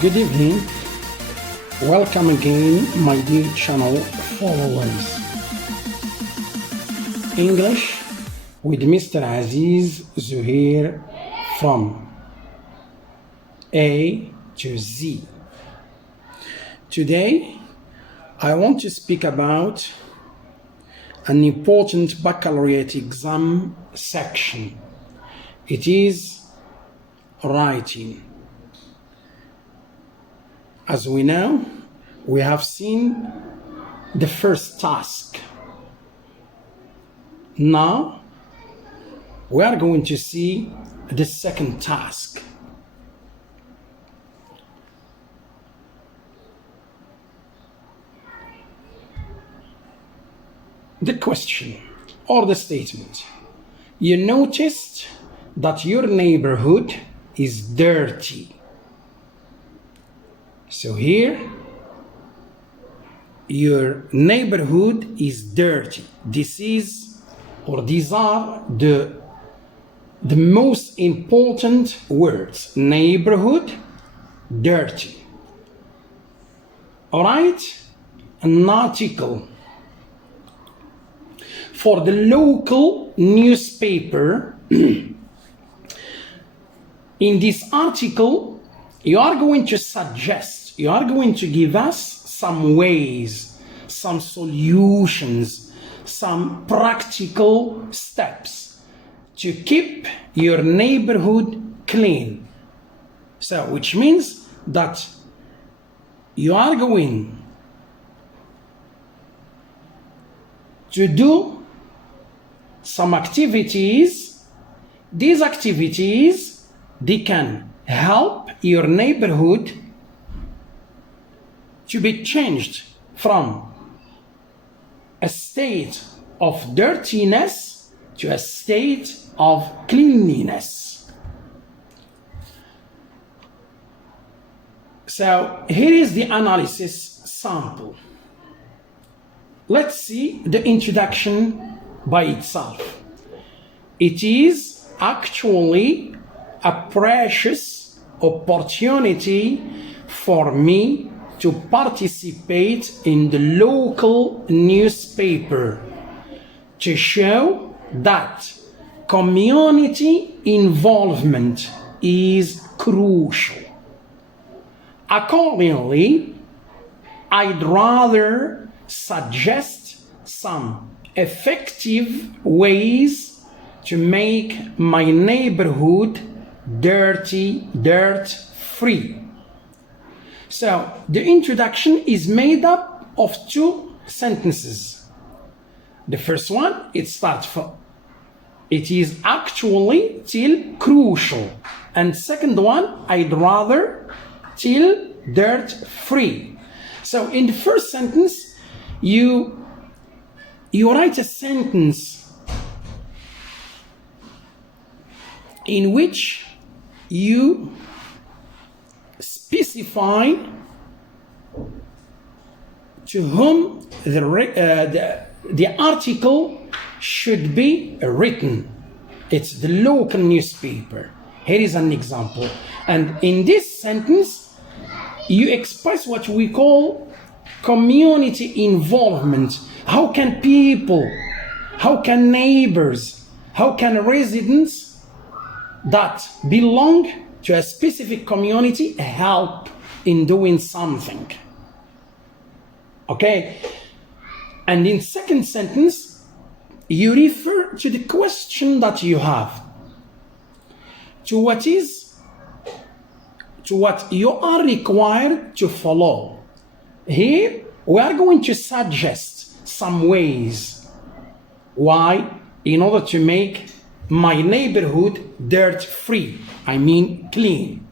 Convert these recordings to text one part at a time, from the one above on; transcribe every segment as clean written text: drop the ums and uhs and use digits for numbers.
Good evening. Welcome again, my dear channel followers. English with Mr. Aziz Zuhair from A to Z. Today, I want to speak about an important baccalaureate exam section. It is writing. As we know, we have seen the first task. Now, we are going to see the second task. The question or the statement. You noticed that your neighborhood is dirty. So here, your neighborhood is dirty. These are the most important words. Neighborhood, dirty. All right? An article for the local newspaper. In this article, you are going to suggest, you are going to give us some ways, some solutions, some practical steps to keep your neighborhood clean. So, which means that you are going to do some activities. These activities, they can help your neighborhood to be changed from a state of dirtiness to a state of cleanliness. So here is the analysis sample. Let's see the introduction by itself. It is actually a precious opportunity for me to participate in the local newspaper to show that community involvement is crucial. Accordingly, I'd rather suggest some effective ways to make my neighborhood dirt-free. So the introduction is made up of two sentences. The first one, it starts from, it is actually till crucial. And second one, I'd rather till dirt-free. So in the first sentence, you write a sentence in which you specify to whom the article should be written. It's the local newspaper. Here is an example. And in this sentence, you express what we call community involvement. How can people, how can neighbors, how can residents that belong to a specific community help in doing something? Okay? And in second sentence, you refer to the question that you have, to what you are required to follow. Here, we are going to suggest some ways. Why? In order to make my neighborhood dirt-free, I mean clean.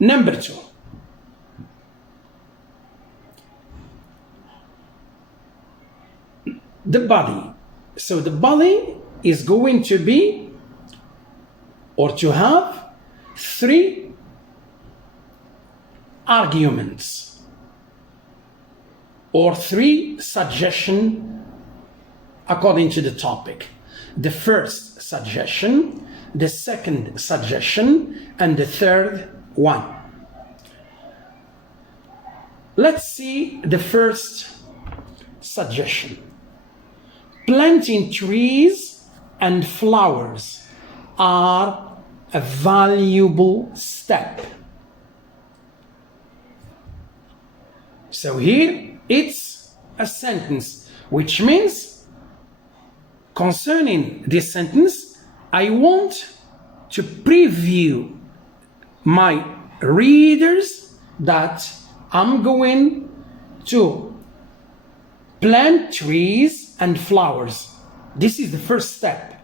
Number 2. The body. So the body is going to be, or to have, 3 arguments or 3 suggestions according to the topic. The first suggestion the second suggestion and the third one. Let's see the first suggestion. Planting trees and flowers are a valuable step. So here it's a sentence, which means concerning this sentence, I want to preview my readers that I'm going to plant trees and flowers. This is the first step.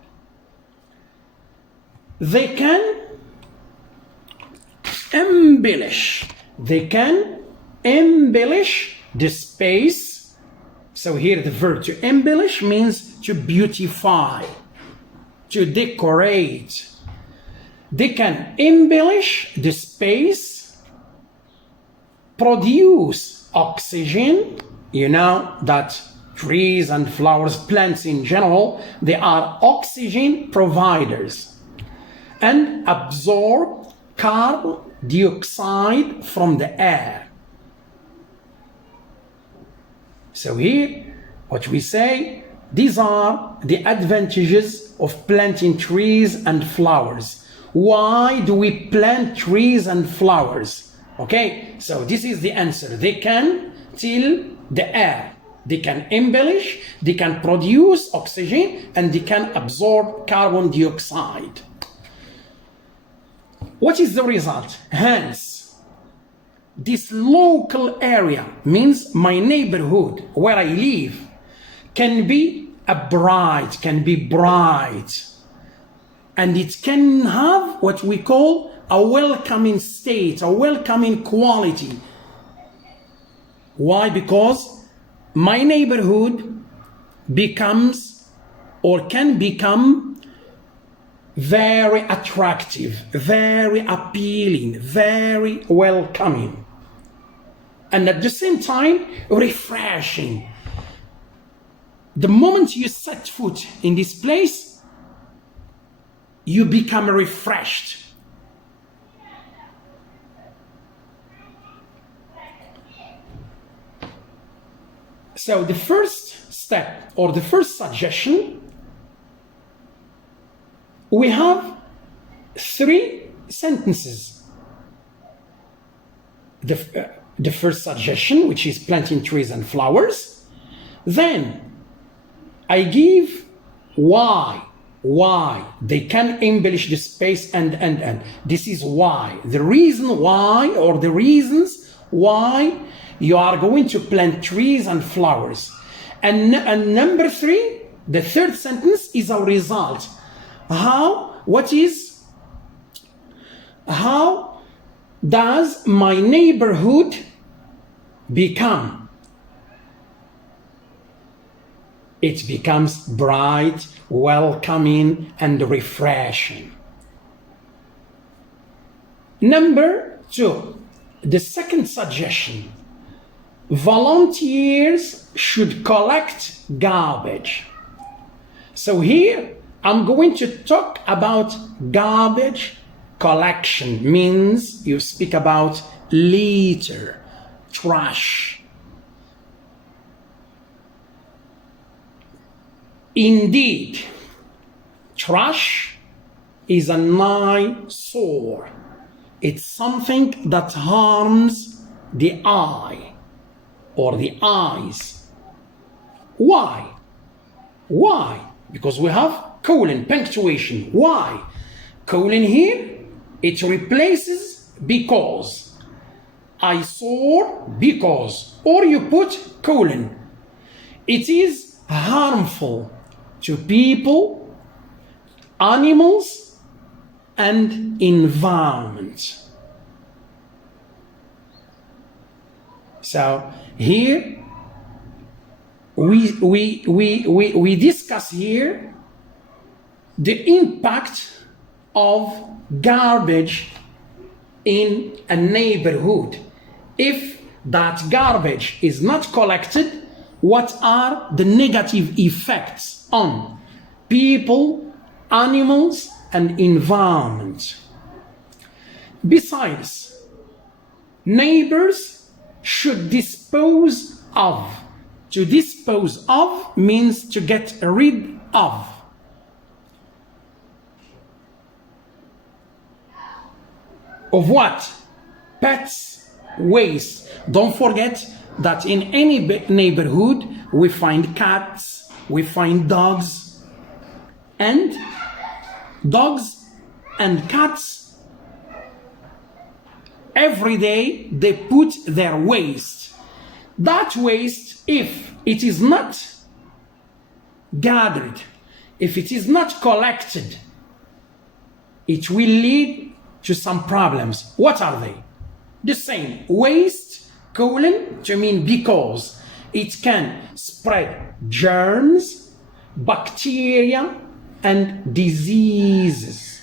They can embellish. They can embellish the space. So here the verb to embellish means to beautify, to decorate. They can embellish the space, produce oxygen. You know that trees and flowers, plants in general, they are oxygen providers, and absorb carbon dioxide from the air. So here, what we say, these are the advantages of planting trees and flowers. Why do we plant trees and flowers? Okay, so this is the answer. They can till the air. They can embellish, they can produce oxygen, and they can absorb carbon dioxide. What is the result? Hence, this local area means my neighborhood where I live can be bright, and it can have what we call a welcoming state, a welcoming quality. Why? Because my neighborhood becomes or can become very attractive, very appealing, very welcoming, and at the same time refreshing. The moment you set foot in this place, you become refreshed. So the first step or the first suggestion, we have 3 sentences. The first suggestion, which is planting trees and flowers. Then I give why they can embellish the space, and this is why, the reason why, or the reasons why you are going to plant trees and flowers. And number 3, the third sentence, is our result. How does my neighborhood become? It becomes bright, welcoming, and refreshing. Number 2, the second suggestion. Volunteers should collect garbage. So here I'm going to talk about garbage collection. Means you speak about litter, trash. Indeed, trash is an eyesore. It's something that harms the eye or the eyes. Why? Because we have colon, punctuation. Why? Colon here, it replaces because. Eyesore, because. Or you put colon. It is harmful to people, animals, and environment. So here we discuss here the impact of garbage in a neighborhood. If that garbage is not collected, what are the negative effects on people, animals, and environment. Besides, neighbors should dispose of. To dispose of means to get rid of. Of what? Pets, waste. Don't forget that in any neighborhood we find cats, we find dogs, and cats every day they put their waste. That waste, if it is not gathered, if it is not collected, it will lead to some problems. What are they? The same. Waste, colon, to mean because it can spread germs, bacteria, and diseases.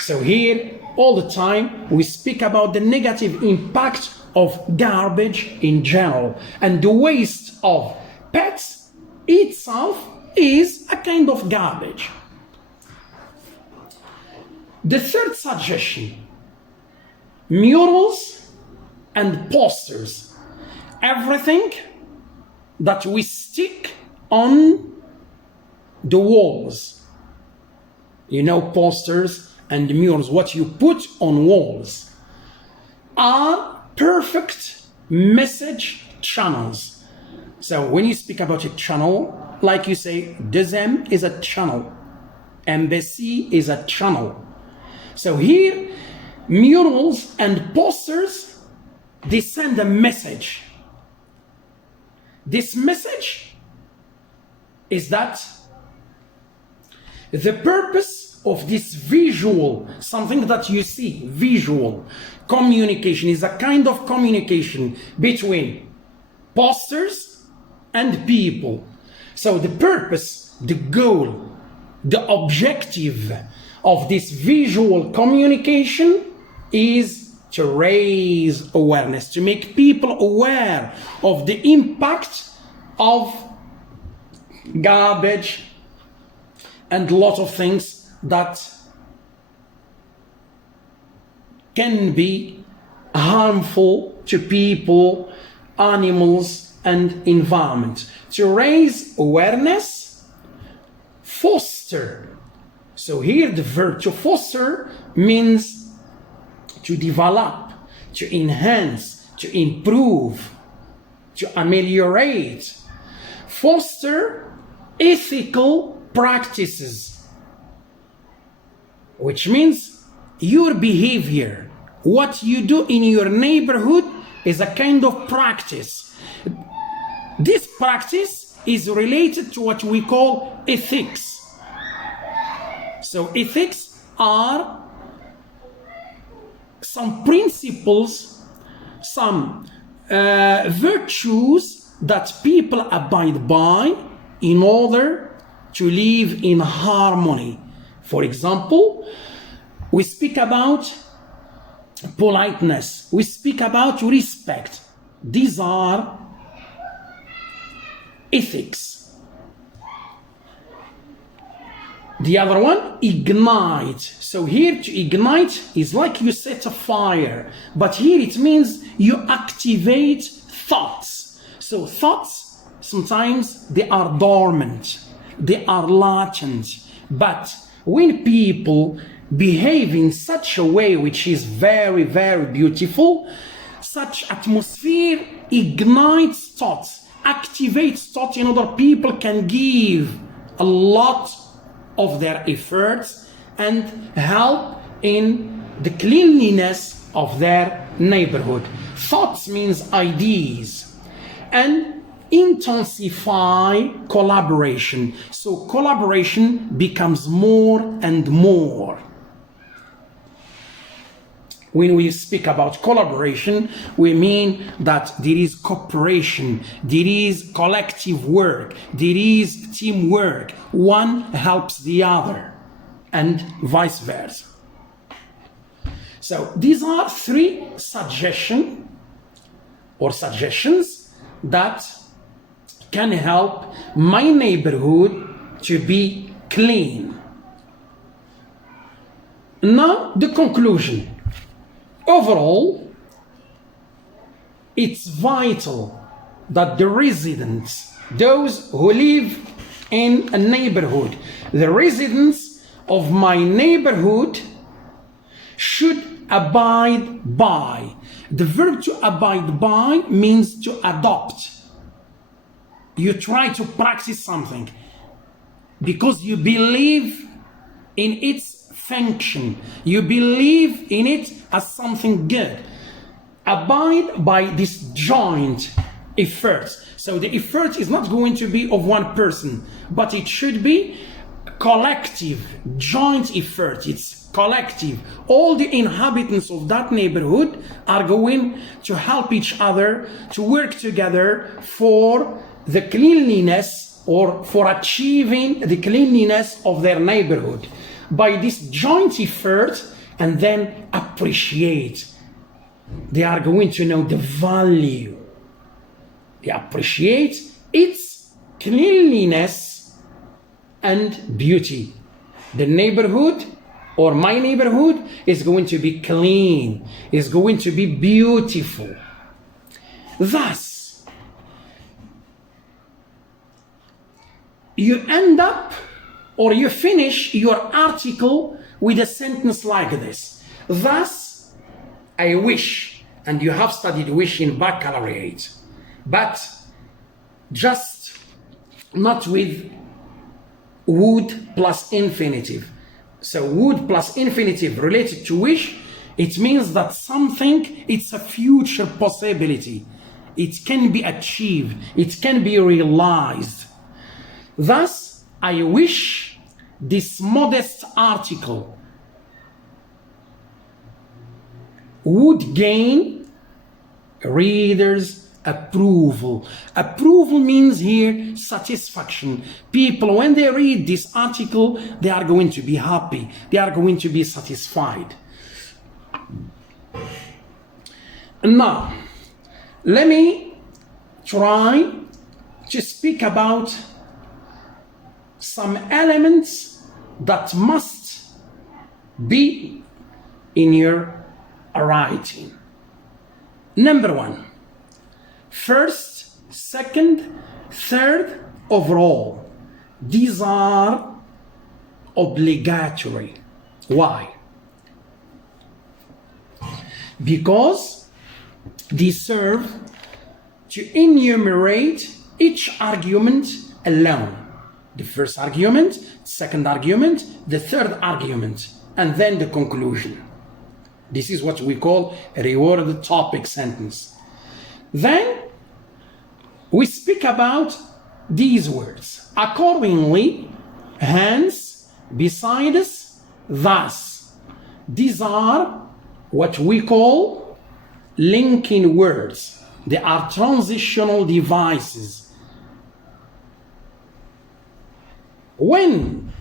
So here, all the time, we speak about the negative impact of garbage in general. And the waste of pets itself is a kind of garbage. The third suggestion, murals and posters. Everything that we stick on the walls. You know, posters and murals, what you put on walls, are perfect message channels. So when you speak about a channel, like you say, Deuxième is a channel, Embassy is a channel. So here, murals and posters, they send a message. This message is that the purpose of this visual, something that you see, visual communication, is a kind of communication between posters and people. So the purpose, the goal, the objective of this visual communication is to raise awareness, to make people aware of the impact of garbage and a lot of things that can be harmful to people, animals, and environment. To raise awareness, foster. So here the verb to foster means to develop, to enhance, to improve, to ameliorate. Foster ethical practices, which means your behavior, what you do in your neighborhood is a kind of practice. This practice is related to what we call ethics. So ethics are some principles, some virtues that people abide by in order to live in harmony. For example, we speak about politeness, we speak about respect. These are ethics. The other one, ignite. So here to ignite is like you set a fire, but here it means you activate thoughts. So thoughts, sometimes they are dormant, they are latent, but when people behave in such a way which is very, very beautiful, such atmosphere ignites thoughts, activates thoughts in order people can give a lot of their efforts and help in the cleanliness of their neighborhood. Thoughts means ideas, and intensify collaboration. So collaboration becomes more and more. When we speak about collaboration, we mean that there is cooperation, there is collective work, there is teamwork. One helps the other, and vice versa. So these are three suggestions that can help my neighborhood to be clean. Now, the conclusion. Overall, it's vital that the residents, those who live in a neighborhood, the residents of my neighborhood should abide by. The verb to abide by means to adopt. You try to practice something because you believe in its function. You believe in it as something good. Abide by this joint effort. So the effort is not going to be of one person, but it should be collective, joint effort. It's collective. All the inhabitants of that neighborhood are going to help each other to work together for the cleanliness or for achieving the cleanliness of their neighborhood by this joint effort, and then appreciate. They are going to know the value. They appreciate its cleanliness and beauty. The neighborhood or my neighborhood is going to be clean, is going to be beautiful. Thus, you end up or you finish your article with a sentence like this. Thus, I wish, and you have studied wish in baccalaureate, but just not with would plus infinitive. So would plus infinitive related to wish, it means that something, it's a future possibility. It can be achieved. It can be realized. Thus, I wish this modest article would gain readers' approval. Approval means here satisfaction. People, when they read this article, they are going to be happy. They are going to be satisfied. Now, let me try to speak about some elements that must be in your writing. Number one, first, second, third, overall. These are obligatory. Why? Because they serve to enumerate each argument alone. The first argument, second argument, the third argument, and then the conclusion. This is what we call a rewarded topic sentence. Then we speak about these words. Accordingly, hence, besides, thus. These are what we call linking words. They are transitional devices. When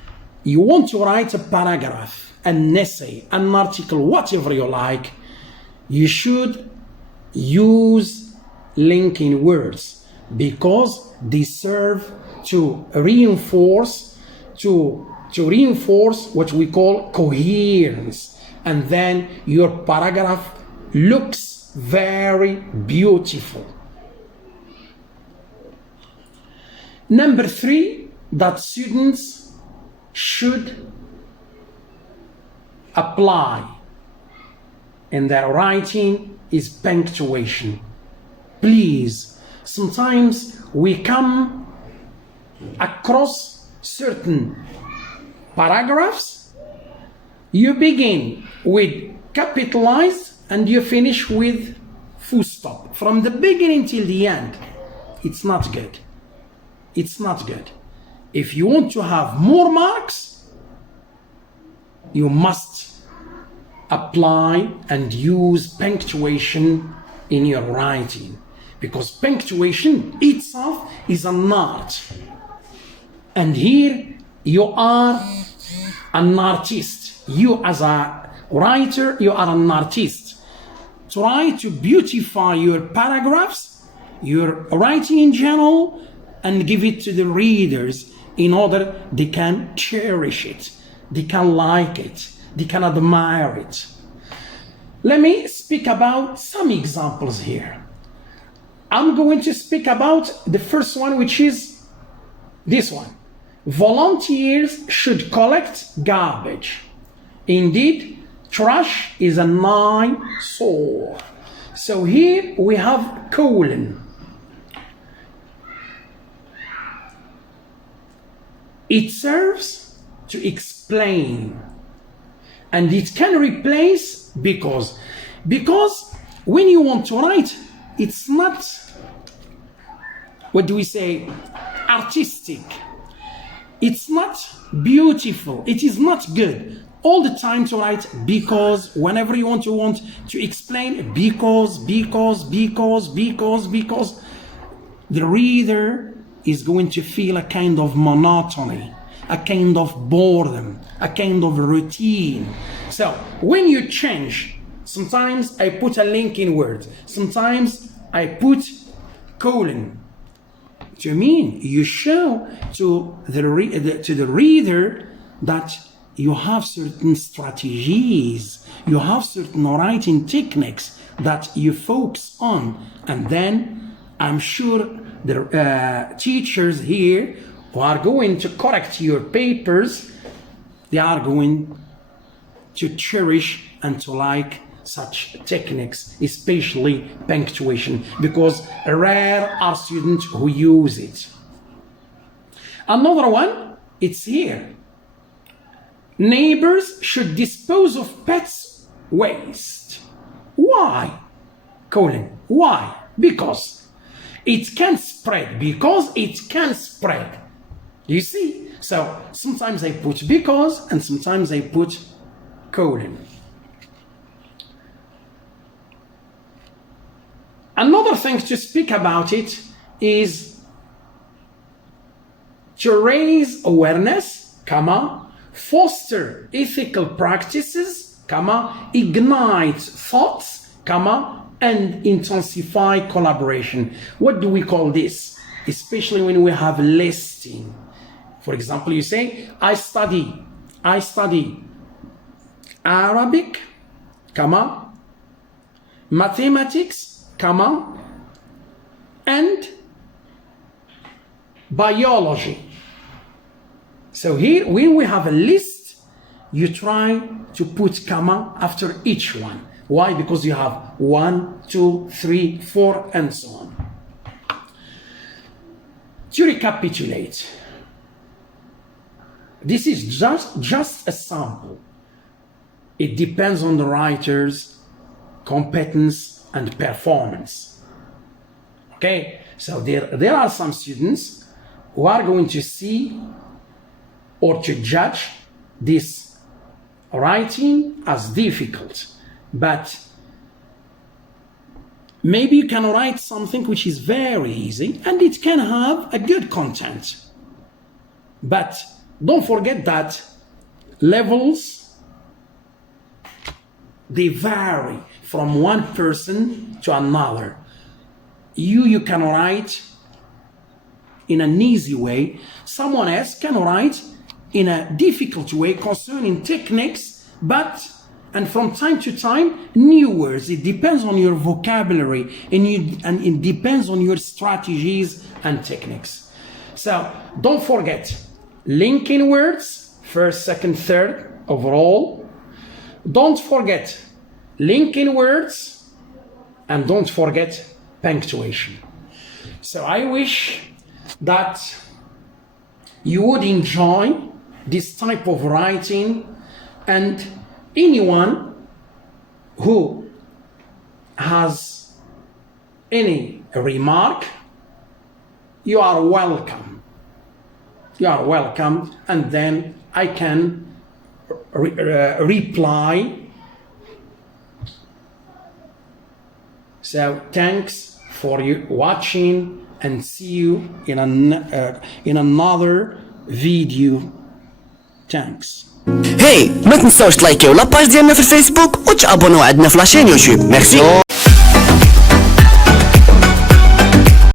you want to write a paragraph, an essay, an article, whatever you like, you should use linking words because they serve to reinforce what we call coherence, and then your paragraph looks very beautiful. Number three, that students should apply in their writing is punctuation. Please, sometimes we come across certain paragraphs, you begin with capitalized and you finish with full stop. From the beginning till the end, it's not good. It's not good. If you want to have more marks, you must apply and use punctuation in your writing, because punctuation itself is an art. And here you are an artist. You as a writer, you are an artist. Try to beautify your paragraphs, your writing in general, and give it to the readers. in order they can cherish it, they can like it, they can admire it. Let me speak about some examples here. I'm going to speak about the first one, which is this one. Volunteers should collect garbage. Indeed, trash is an eyesore. So here we have colon. It serves to explain, and it can replace because when you want to write, it's not, what do we say, artistic. It's not beautiful. It is not good all the time to write because whenever you want to explain because the reader is going to feel a kind of monotony, a kind of boredom, a kind of routine. So when you change, sometimes I put a linking word, sometimes I put colon. To mean you show to the reader that you have certain strategies, you have certain writing techniques that you focus on, and then I'm sure the teachers here who are going to correct your papers, they are going to cherish and to like such techniques, especially punctuation, because rare are students who use it. Another one, it's here. Neighbors should dispose of pets' waste. Why? Colon. Why? Because it can spread. Because it can spread. You see? So sometimes I put because and sometimes I put colon. Another thing to speak about it is to raise awareness, foster ethical practices, ignite thoughts, and intensify collaboration. What do we call this? Especially when we have listing. For example, you say, I study Arabic, mathematics, and biology. So here, when we have a list, you try to put comma after each one. Why? Because you have 1, 2, 3, 4, and so on. To recapitulate, this is just a sample. It depends on the writer's competence and performance. Okay, so there are some students who are going to see or to judge this writing as difficult, but maybe you can write something which is very easy and it can have a good content. But don't forget that levels, they vary from one person to another. You can write in an easy way. Someone else can write in a difficult way concerning techniques, and from time to time, new words. It depends on your vocabulary and it depends on your strategies and techniques. So don't forget, linking words, first, second, third, overall. Don't forget linking words, and don't forget punctuation. So I wish that you would enjoy this type of writing, and anyone who has any remark, you are welcome. You are welcome, and then I can reply. So thanks for you watching, and see you in another video. Thanks. Hey, ما تنساوش تلايكيو لاباج ديالنا في الفيسبوك وتابوناو عندنا في لاشين يوتيوب. ميرسي.